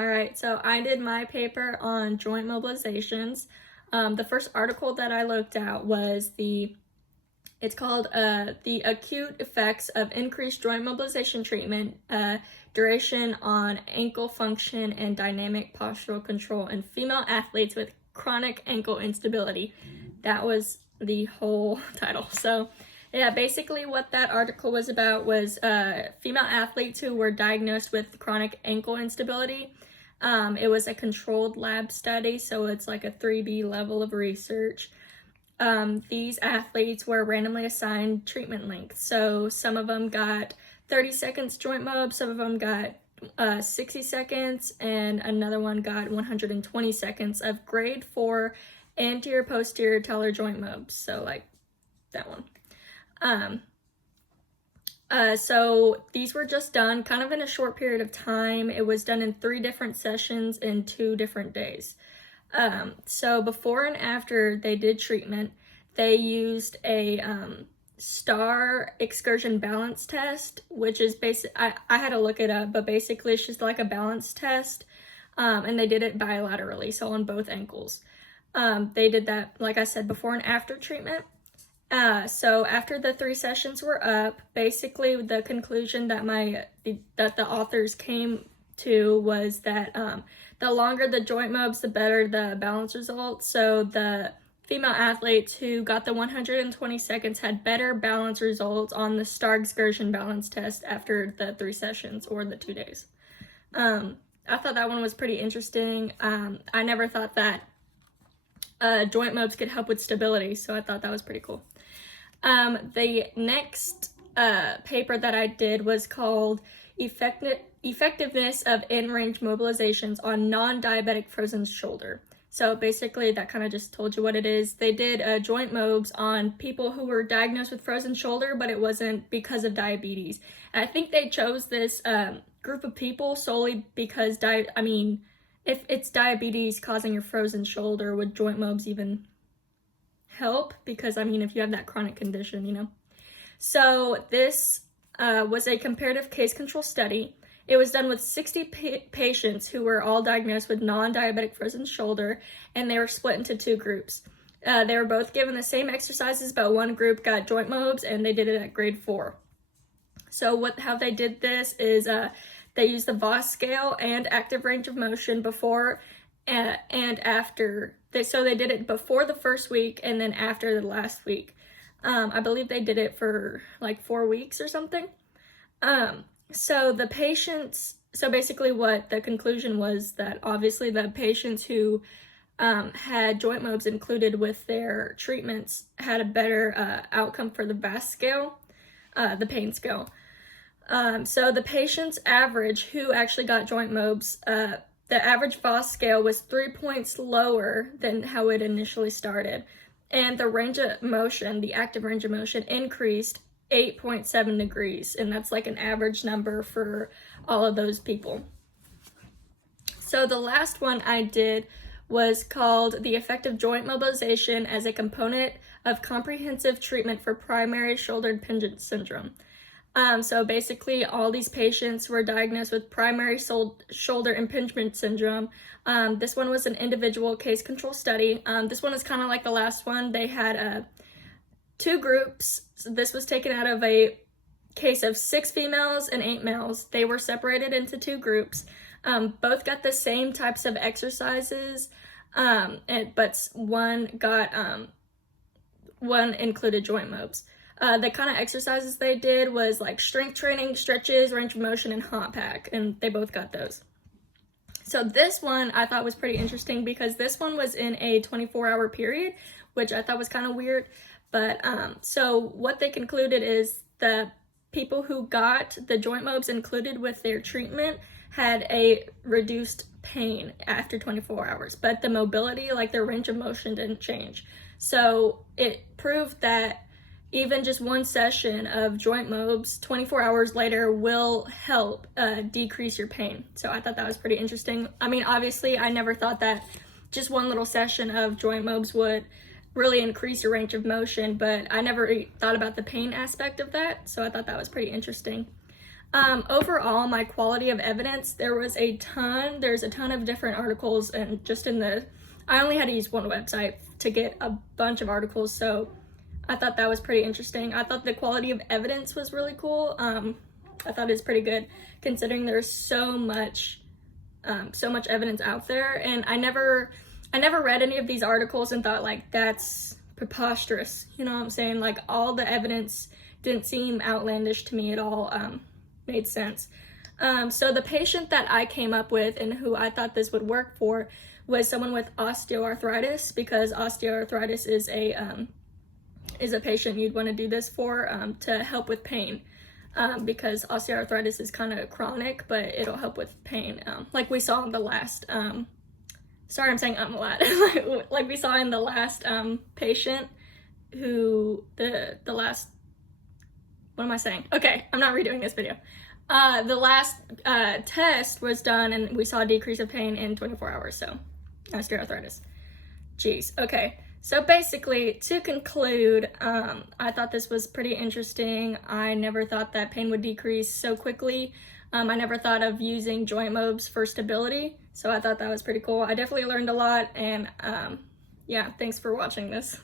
All right, so I did my paper on joint mobilizations. The first article that I looked at was it's called The Acute Effects of Increased Joint Mobilization Treatment, Duration on Ankle Function and Dynamic Postural Control in Female Athletes with Chronic Ankle Instability. That was the whole title. So yeah, basically what that article was about was female athletes who were diagnosed with chronic ankle instability. It was a controlled lab study, so it's like a 3B level of research. These athletes were randomly assigned treatment length. So some of them got 30 seconds joint mob, some of them got 60 seconds, and another one got 120 seconds of grade 4 anterior posterior talar joint mobs. So like that one. So these were just done kind of in a short period of time. It was done in 3 different sessions in 2 different days. So before and after they did treatment, they used a STAR excursion balance test, which is I had to look it up, but basically it's just like a balance test. And they did it bilaterally, so on both ankles. They did that, like I said, before and after treatment. So after the 3 sessions were up, basically the conclusion that the authors came to was that the longer the joint mobs, the better the balance results. So the female athletes who got the 120 seconds had better balance results on the STAR excursion balance test after the 3 sessions or the 2 days. I thought that one was pretty interesting. I never thought that joint mobs could help with stability, so I thought that was pretty cool. The next paper that I did was called Effectiveness of In-Range Mobilizations on Non-Diabetic Frozen Shoulder. So basically that kind of just told you what it is. They did joint mobs on people who were diagnosed with frozen shoulder, but it wasn't because of diabetes. And I think they chose this group of people solely because, if it's diabetes causing your frozen shoulder, would joint mobs even help? Because, if you have that chronic condition, So this was a comparative case control study. It was done with 60 patients who were all diagnosed with non-diabetic frozen shoulder, and they were split into 2 groups. They were both given the same exercises, but one group got joint mobs, and they did it at grade 4. So how they did this is they used the Voss scale and active range of motion before and after. So they did it before the first week and then after the last week. I believe they did it for like 4 weeks or something. So basically what the conclusion was that obviously the patients who had joint mobs included with their treatments had a better outcome for the Voss scale, the pain scale. So the patient's average who actually got joint mobs, the average Voss scale was 3 points lower than how it initially started. And the range of motion, the active range of motion, increased 8.7 degrees. And that's like an average number for all of those people. So the last one I did was called The Effective Joint Mobilization as a Component of Comprehensive Treatment for Primary Shoulder Impingement Syndrome. So basically all these patients were diagnosed with primary shoulder impingement syndrome. This one was an individual case control study. This one is kind of like the last one. They had 2 groups. So this was taken out of a case of 6 females and 8 males. They were separated into 2 groups. Both got the same types of exercises, but one included joint mobs. The kind of exercises they did was like strength training, stretches, range of motion, and hot pack, and they both got those. So this one I thought was pretty interesting because this one was in a 24-hour period, which I thought was kind of weird. But so what they concluded is the people who got the joint mobs included with their treatment had a reduced pain after 24 hours, but the mobility, like their range of motion, didn't change. So it proved that even just one session of joint mobs 24 hours later will help decrease your pain. So I thought that was pretty interesting. Obviously, I never thought that just one little session of joint mobs would really increase your range of motion, but I never thought about the pain aspect of that. So I thought that was pretty interesting. Overall, my quality of evidence, there's a ton of different articles, and just I only had to use one website to get a bunch of articles, so I thought that was pretty interesting. I thought the quality of evidence was really cool. I thought it was pretty good considering there's so much evidence out there, and I never read any of these articles and thought like that's preposterous. You know what I'm saying? Like all the evidence didn't seem outlandish to me at all. Made sense. So the patient that I came up with and who I thought this would work for was someone with osteoarthritis, because osteoarthritis is a patient you'd want to do this for to help with pain. Because osteoarthritis is kind of chronic, but it'll help with pain. Like we saw in the last, sorry I'm saying a lot, like we saw in the last patient who, the last, what am I saying? Okay, I'm not redoing this video. The last test was done and we saw a decrease of pain in 24 hours, so osteoarthritis. Jeez, okay. So basically, to conclude, I thought this was pretty interesting. I never thought that pain would decrease so quickly. I never thought of using joint mobs for stability, so I thought that was pretty cool. I definitely learned a lot, and yeah, thanks for watching this.